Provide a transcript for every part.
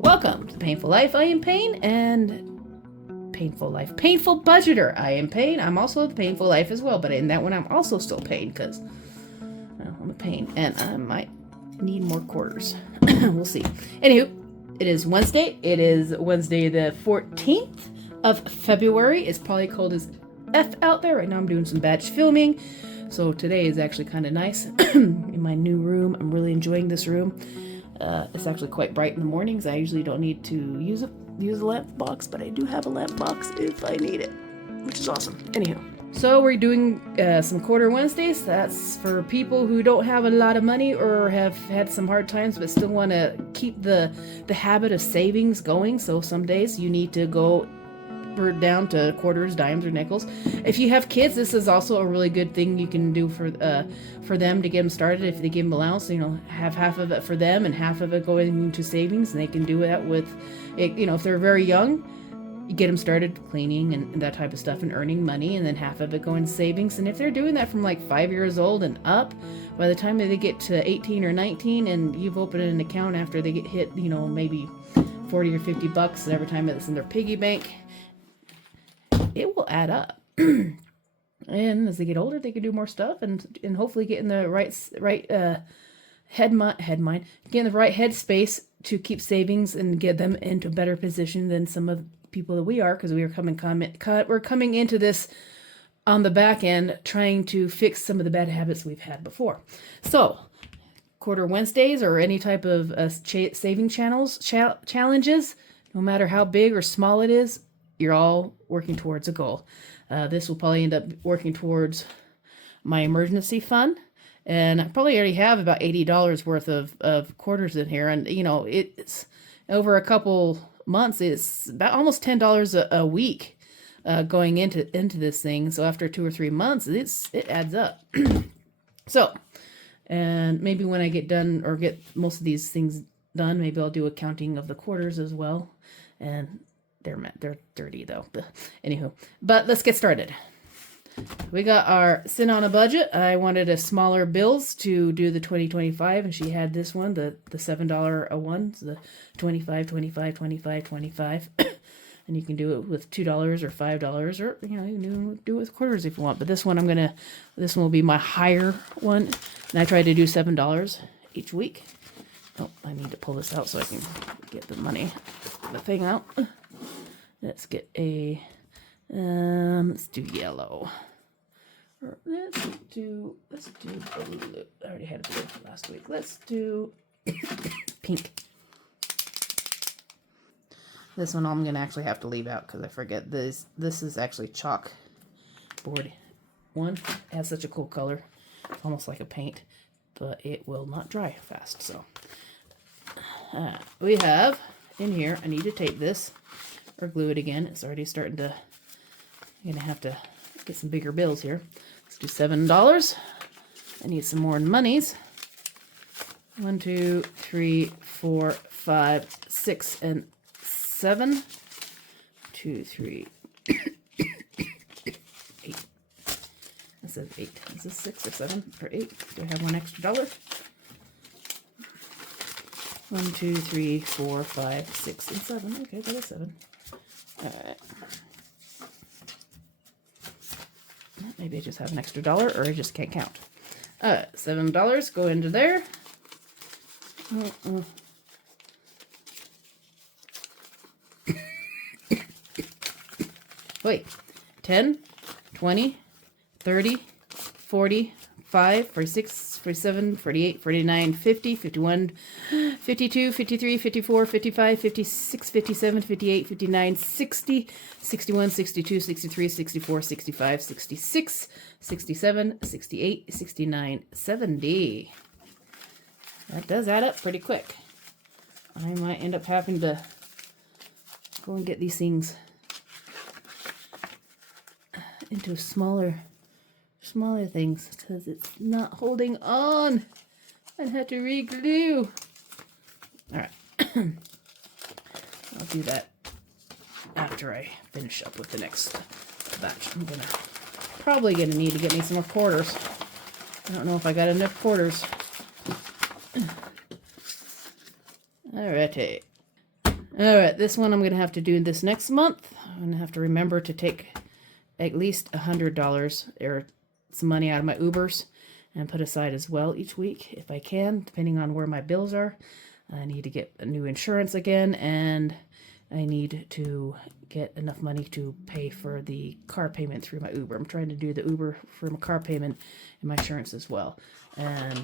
Welcome to the Painful Life. I am Payne, and Painful Life. Painful Budgeter. I am Payne. I'm also the Painful Life as well, but in that one I'm also still Payne because I'm a Payne, and I might need more quarters. We'll see. Anywho, it is Wednesday. It is Wednesday the 14th of February. It's probably cold as F out there. Right now I'm doing some batch filming, so today is actually kind of nice. In my new room, I'm really enjoying this room. It's actually quite bright in the mornings. I usually don't need to use a lamp box, but I do have a lamp box if I need it, which is awesome. Anyhow, so we're doing some quarter Wednesdays. That's for people who don't have a lot of money or have had some hard times but still want to keep the habit of savings going. So some days you need to go down to quarters, dimes, or nickels. If you have kids, this is also a really good thing you can do for them to get them started. If they give them allowance, have half of it for them and half of it going into savings, and they can do that with, if they're very young, you get them started cleaning and that type of stuff and earning money, and then half of it going to savings. And if they're doing that from like 5 years old and up, by the time they get to 18 or 19 and you've opened an account after they get hit, maybe 40 or 50 bucks every time it's in their piggy bank, it will add up. And as they get older, they can do more stuff and hopefully get in the right get in the right headspace to keep savings and get them into a better position than some of the people that we are, because we're coming into this on the back end trying to fix some of the bad habits we've had before. So quarter Wednesdays or any type of saving challenges, no matter how big or small it is, you're all working towards a goal. This will probably end up working towards my emergency fund. And I probably already have about $80 worth of quarters in here. And, it's over a couple months, it's about almost $10 a week going into this thing. So after 2 or 3 months, it adds up. So, and maybe when I get done or get most of these things done, maybe I'll do a counting of the quarters as well. And they're dirty though. Anywho, but let's get started. We got our Sin on a Budget. I wanted a smaller bills to do the 2025, and she had this one, the $7 ones, the 25, 25, 25, 25. And you can do it with $2 or $5, or you can do it with quarters if you want. But this one this one will be my higher one, and I try to do $7 each week. Oh, I need to pull this out so I can get the thing out. Let's get let's do yellow. Or let's do blue. I already had blue last week. Let's do pink. This one I'm gonna actually have to leave out because I forget this. This is actually chalk board one. It has such a cool color, almost like a paint, but it will not dry fast. So we have in here. I need to tape this or glue it again. It's already starting to. I'm gonna have to get some bigger bills here. Let's do $7. I need some more monies. 1, 2, 3, 4, 5, 6, and 7. 2, 3, 8. That says 8. Is this 6 or 7 or 8? Do I have one extra dollar? 1, 2, 3, 4, 5, 6, and 7. Okay, that is 7. All right. Maybe I just have an extra dollar, or I just can't count. $7 go into there. Wait, 10, 20, 30, 40, 5, 46, 47, 48, 49, 50, 51, 52, 53, 54, 55, 56, 57, 58, 59, 60, 61, 62, 63, 64, 65, 66, 67, 68, 69, 70. That does add up pretty quick. I might end up having to go and get these things into smaller things because it's not holding on. I'd have to re-glue. All right. I'll do that after I finish up with the next batch. I'm probably gonna need to get me some more quarters. I don't know if I got enough quarters. Alrighty. All right, this one I'm going to have to do this next month. I'm going to have to remember to take at least $100 or some money out of my Ubers and put aside as well each week if I can, depending on where my bills are. I need to get a new insurance again, and I need to get enough money to pay for the car payment through my Uber. I'm trying to do the Uber for my car payment and my insurance as well. And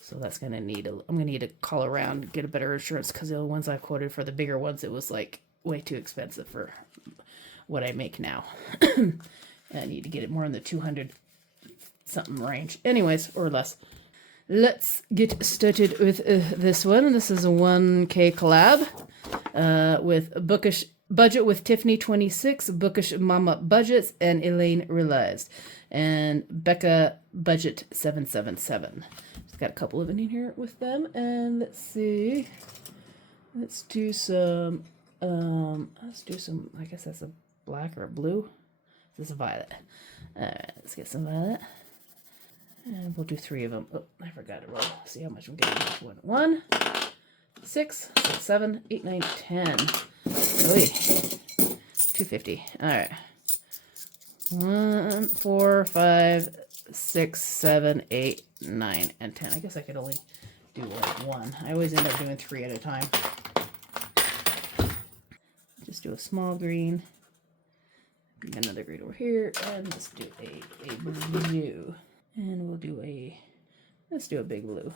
so that's going to need, I'm going to need to call around, get a better insurance, because the ones I quoted for the bigger ones, it was like way too expensive for what I make now. I need to get it more in the 200 something range. Anyways, or less. Let's get started with this one. This is a 1K collab with Bookish Budget with Tiffany 26, Bookish Mama Budgets, and Elaine Realized, and Becca Budget 777. It's got a couple of in here with them, and let's see. Let's do some. I guess that's a black or a blue. This is a violet. All right, let's get some violet. And we'll do 3 of them. Oh, I forgot to roll. See how much I'm getting each one. 1, 6, 7, 8, 9, 10. Oy. 250. All right. 1, 4, 5, 6, 7, 8, 9, and 10. I guess I could only do like 1. I always end up doing 3 at a time. Just do a small green. Another green over here. And let's do a blue. And we'll do let's do a big blue.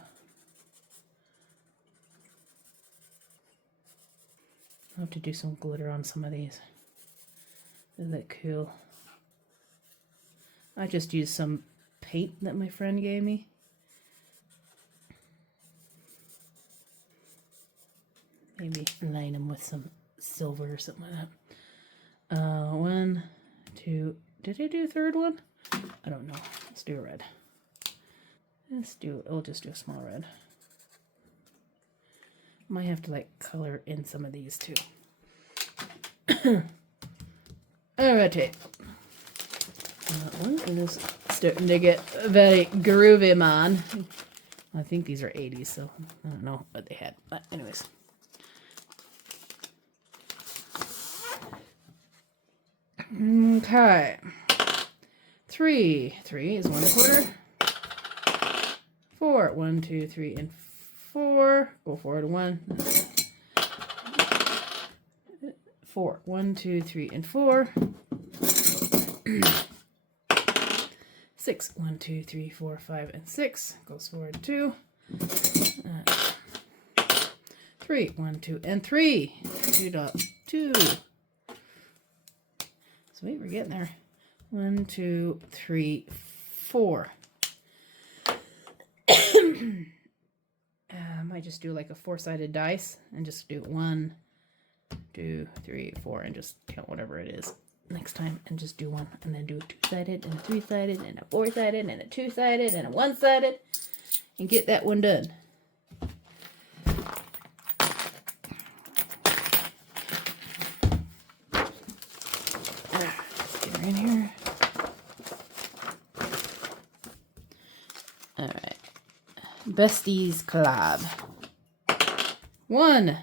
I'll have to do some glitter on some of these. Isn't that cool? I just used some paint that my friend gave me. Maybe line them with some silver or something like that. 1, 2, did I do a third one? I don't know. Let's do a red. We'll just do a small red. Might have to like color in some of these too. Alrighty. That one is starting to get very groovy, man. I think these are 80s, so I don't know what they had. But anyways. Okay. 3 is 1/4. 4, 1, 2, 3, and 4. Go forward 1. 4, 1, 2, 3, and 4. 6, 1, 2, 3, 4, 5, and 6. Goes forward 2. 3, 1, 2, and 3. 2. Sweet, we're getting there. 1, 2, 3, 4. I might just do like a 4-sided dice and just do 1, 2, 3, 4, and just count whatever it is next time, and just do 1, and then do a 2-sided and a 3-sided and a 4-sided and a 2-sided and a 1-sided, and get that one done. Get her in here. All right, Besties collab. 1,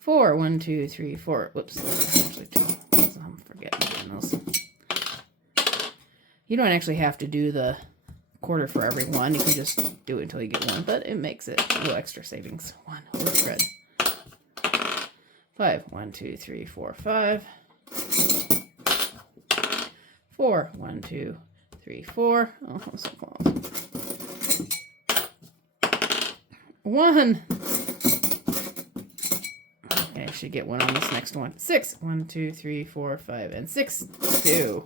4, 1, 2, 3, 4. Whoops, actually 2. I'm forgetting those. You don't actually have to do the quarter for every one. You can just do it until you get 1, but it makes it a little extra savings. 1, looks red. 5, 1, 2, 3, 4, 5. 4, 1, 2, 3, 4. Oh, so close. 1. Okay, I should get 1 on this next one. 6, 1, 2, 3, 4, 5, and 6. 2.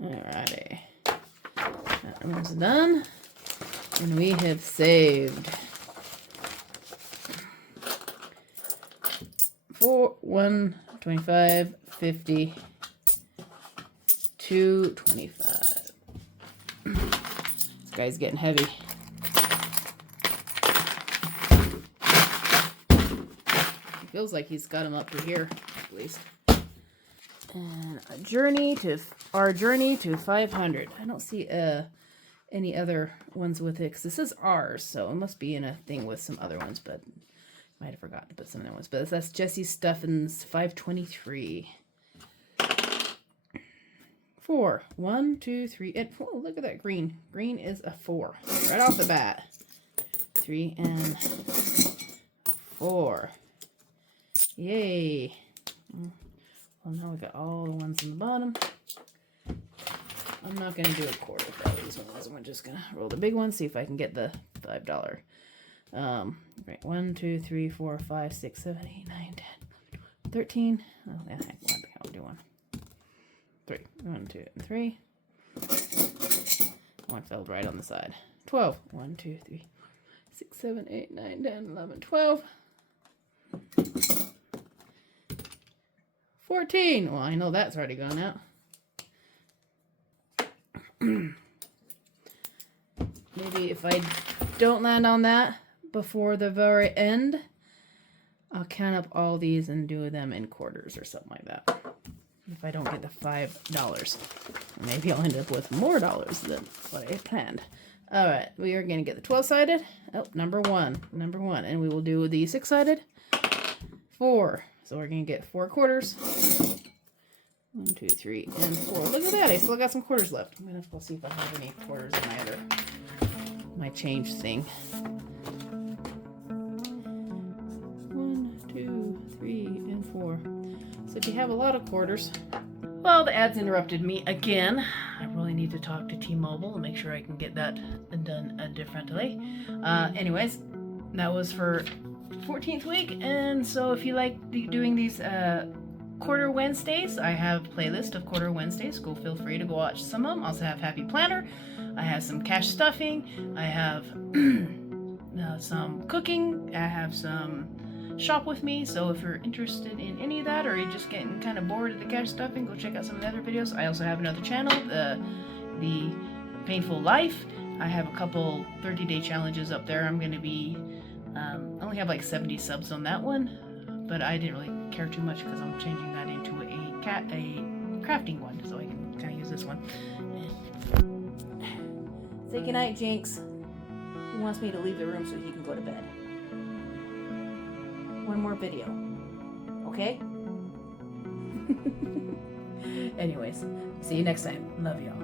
Alrighty. That one's done. And we have saved 4, 1, 25, 50, 2, 25. This guy's getting heavy. It feels like he's got him up to here, at least. And our journey to 500. I don't see a any other ones with it, because this is ours, so it must be in a thing with some other ones, but might have forgotten to put some other ones. But that's Jesse Steffens 523. 4. 1, 2, 3, and 4. Look at that green. Green is a 4. Right off the bat. 3 and 4. Yay. Well, now we got all the ones in the bottom. I'm not going to do a quarter for all these ones. I'm just going to roll the big one, see if I can get the $5. Right, 1, 2, 3, 4, 5, 6, 7, 8, 9, 10, 13. Oh, yeah, I'll do one. 3. 1, 2, and 3. One fell right on the side. 12. 1, 2, 3, 6, 7, 8, 9, 10, 11, 12. 14. Well, I know that's already gone out. Maybe if I don't land on that before the very end, I'll count up all these and do them in quarters or something like that. If I don't get the $5. Maybe I'll end up with more dollars than what I planned. Alright, we are going to get the 12-sided. Oh, number one. And we will do the 6-sided. 4. So we're going to get 4 quarters. 1, 2, 3, and 4. Look at that. I still got some quarters left. I'm going to have to go see if I have any quarters in my change thing. 1, 2, 3, and 4. So if you have a lot of quarters... Well, the ads interrupted me again. I really need to talk to T-Mobile and make sure I can get that done differently. Anyways, that was for 14th week, and so if you like doing these Quarter Wednesdays, I have a playlist of Quarter Wednesdays. Go feel free to go watch some of them. I also have Happy Planner. I have some cash stuffing. I have some cooking. I have some shop with me. So if you're interested in any of that, or you're just getting kind of bored of the cash stuffing, go check out some of the other videos. I also have another channel, the Painful Life. I have a couple 30-day challenges up there. I'm going to be I only have like 70 subs on that one, but I didn't really care too much because I'm changing that into a crafting one, so I can kind of use this one. Say goodnight, Jinx. He wants me to leave the room so he can go to bed. One more video, okay? Anyways, see you next time. Love y'all.